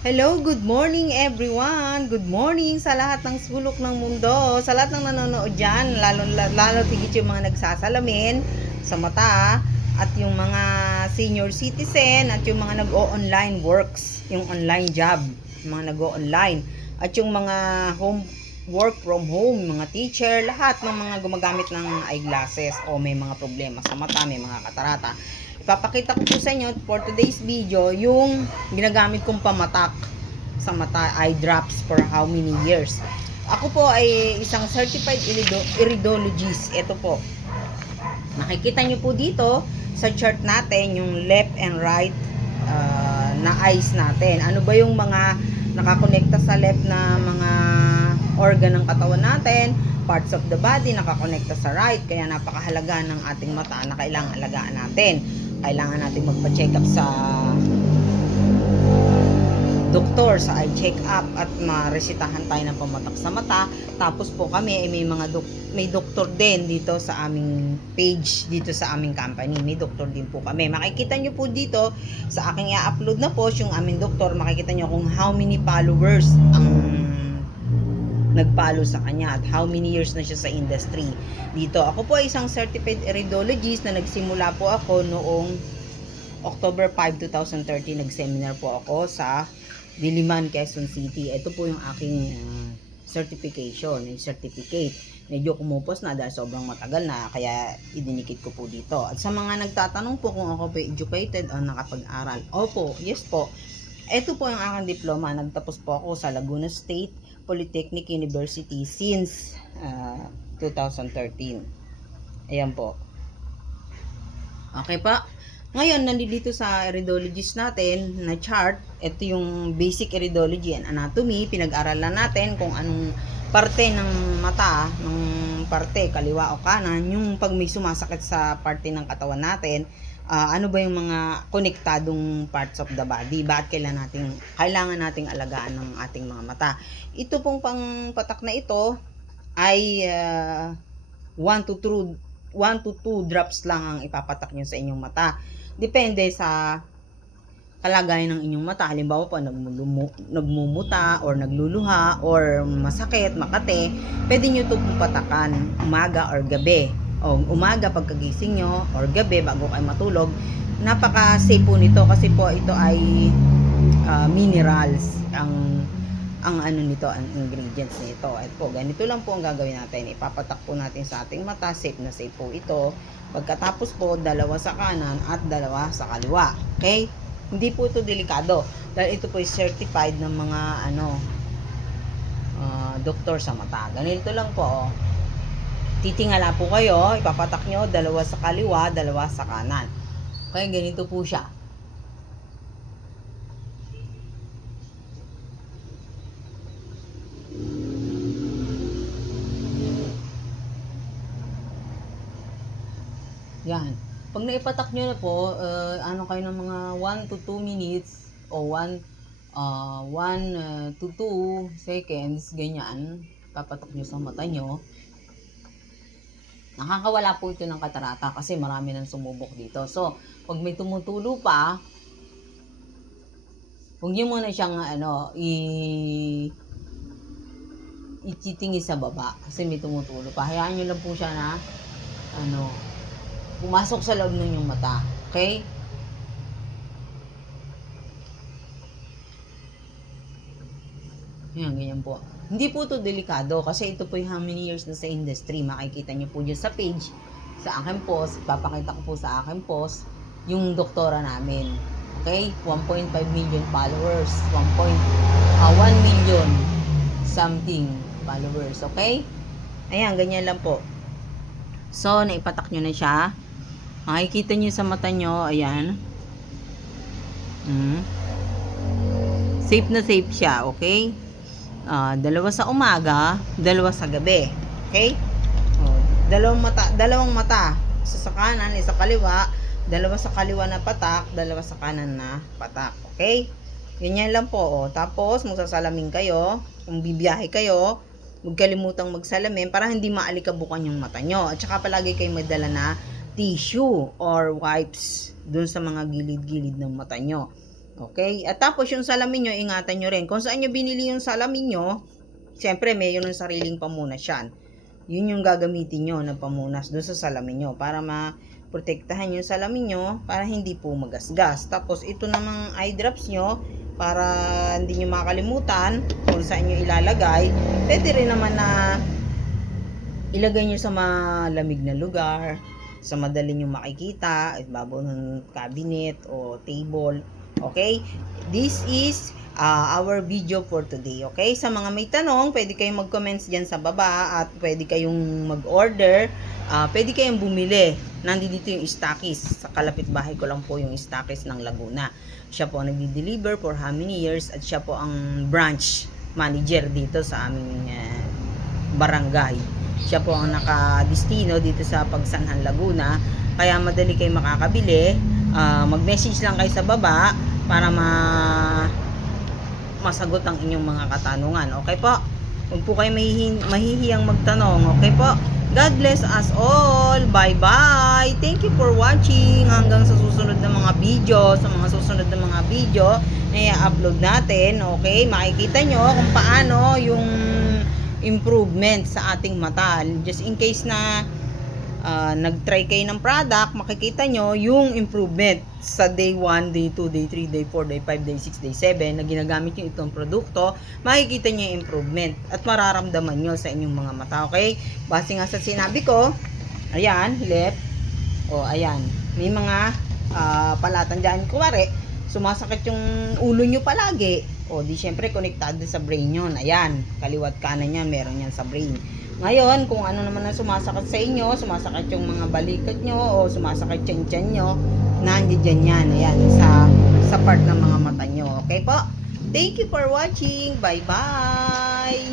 Hello, good morning everyone. Good morning sa lahat ng sulok ng mundo. Sa lahat ng nanonood dyan, lalo tigit yung mga nagsasalamin sa mata at yung mga senior citizen at yung mga nag-o-online works, yung online job, yung mga nag-o-online at yung mga home work from home, mga teacher, lahat ng mga gumagamit ng eyeglasses o may mga problema sa mata, may mga katarata. Ipapakita ko po sa inyo for today's video yung ginagamit kong pamatak sa mata, eye drops for how many years. Ako po ay isang certified iridologist. Ito po. Makikita nyo po dito sa chart natin yung left and right na eyes natin. Ano ba yung mga nakakonekta sa left na mga organ ng katawan natin, parts of the body nakakonekta sa right, kaya napakahalaga ng ating mata na kailangan alagaan natin. Kailangan natin magpa-check up sa doktor, sa eye check up at maresitahan tayo ng pamatak sa mata. Tapos po kami ay may doktor din dito sa aming page, dito sa aming company. May doktor din po kami. Makikita nyo po dito sa aking i-upload na post yung aming doktor. Makikita nyo kung how many followers ang nagpalo sa kanya at how many years na siya sa industry. Dito, ako po ay isang certified iridologist na nagsimula po ako noong October 5, 2013. Nag-seminar po ako sa Diliman, Quezon City. Ito po yung aking certification, yung certificate. Medyo kumupos na dahil sobrang matagal na, kaya idinikit ko po dito. At sa mga nagtatanong po kung ako po educated o nakapag-aral, opo, yes po. Ito po yung aking diploma. Nagtapos po ako sa Laguna State Polytechnic University since 2013. Ayan po. Okay pa. Ngayon, nandito sa iridologist natin na chart. Ito yung basic iridology and anatomy. Pinag-aralan natin kung anong parte ng mata, ng parte, kaliwa o kanan, yung pag may sumasakit sa parte ng katawan natin, ano ba yung mga konektadong parts of the body, bakit kailangan nating alagaan ng ating mga mata. Ito pong pangpatak na ito ay 1 to 2 drops lang ang ipapatak nyo sa inyong mata. Depende sa kalagayan ng inyong mata. Halimbawa po, nagmumuta or nagluluha or masakit, makate, pwede nyo ito patakan umaga or gabi. O umaga pagkagising nyo or gabi bago kayo matulog. Napaka-safe po nito kasi po ito ay minerals ang ano nito, ang ingredients nito. At po, ganito lang po ang gagawin natin. Ipapatak po natin sa ating mata. Safe na safe po ito. Pagkatapos po, dalawa sa kanan at dalawa sa kaliwa. Okay? Hindi po ito delikado. Dahil ito po ay certified ng mga doktor sa mata. Ganito lang po. Oh. Titingala po kayo. Ipapatak nyo, dalawa sa kaliwa, dalawa sa kanan. Okay? Ganito po siya. Yan. Pag naipatak nyo na po, ano kayo ng mga 1 to 2 minutes o 1 to 2 seconds, ganyan, papatak nyo sa mata nyo. Nakakawala po ito ng katarata kasi marami nang sumubok dito. So, pag may tumutulo pa, huwag nyo muna siyang ititingin sa baba kasi may tumutulo pa. Hayaan nyo lang po siya na pumasok sa loob ng inyong mata. Okay? Yan, ganyan po. Hindi po ito delikado kasi ito po yung how many years na sa industry. Makikita nyo po dyan sa page, sa aking post. Papakita ko po sa aking post yung doktora namin. Okay? 1.5 million followers. 1 million something followers. Okay? Ayan, ganyan lang po. So, naipatak nyo na siya. Makikita nyo sa mata nyo, ayan. Safe na safe siya, okay? Dalawa sa umaga, dalawa sa gabi. Okay? Dalawang mata. Isa sa kanan, isa sa kaliwa. Dalawa sa kaliwa na patak, dalawa sa kanan na patak. Okay? Ganyan lang po. Oh. Tapos, magsasalamin kayo. Kung bibiyahe kayo, huwag kalimutang magsalamin para hindi maalikabukan yung mata nyo. At saka palagi kayo magdala na tissue or wipes dun sa mga gilid-gilid ng mata nyo. Okay? At tapos yung salamin nyo, ingatan nyo rin. Kung saan nyo binili yung salamin nyo, siyempre may yun ng sariling pamunas yan. Yun yung gagamitin nyo na pamunas doon sa salamin nyo para maprotektahan yung salamin nyo para hindi po magasgas. Tapos ito namang eye drops nyo para hindi nyo makalimutan kung saan nyo ilalagay. Pwede rin naman na ilagay nyo sa malamig na lugar, sa madali nyo makikita, ibabaw ng cabinet o table. Okay? This is our video for today. Okay? Sa mga may tanong, pwede kayong mag-comments dyan sa baba at pwede kayong mag-order. Pwede kayong bumili. Nandito yung Stockies. Sa kalapit bahay ko lang po yung Stockies ng Laguna. Siya po ang nagdi-deliver for how many years at siya po ang branch manager dito sa aming barangay. Siya po ang nakadistino dito sa Pagsanhan, Laguna. Kaya madali kayo makakabili. Mag-message lang kayo sa baba para masagot ang inyong mga katanungan. Okay po? Huwag po kayo mahihiyang magtanong. Okay po? God bless us all. Bye-bye. Thank you for watching. Hanggang sa susunod na mga video, sa mga susunod na mga video na i-upload natin. Okay? Makikita nyo kung paano yung improvement sa ating mata. Just in case na nag-try kayo ng product, makikita nyo yung improvement sa day 1, day 2, day 3, day 4, day 5, day 6, day 7 na ginagamit nyo itong produkto, makikita nyo yung improvement at mararamdaman nyo sa inyong mga mata. Okay? Base nga sa sinabi ko, ayan, left, o ayan, may mga palatan dyan. Kuwari, sumasakit yung ulo nyo palagi, o di syempre konektado sa brain yun. Ayan, kaliwat kanan yan, meron yan sa brain. Ngayon, kung ano naman ang sumasakit sa inyo, sumasakit yung mga balikat nyo o sumasakit yung tiyan nyo, nandiyan yan. Ayan, sa part ng mga mata nyo. Okay po? Thank you for watching. Bye-bye!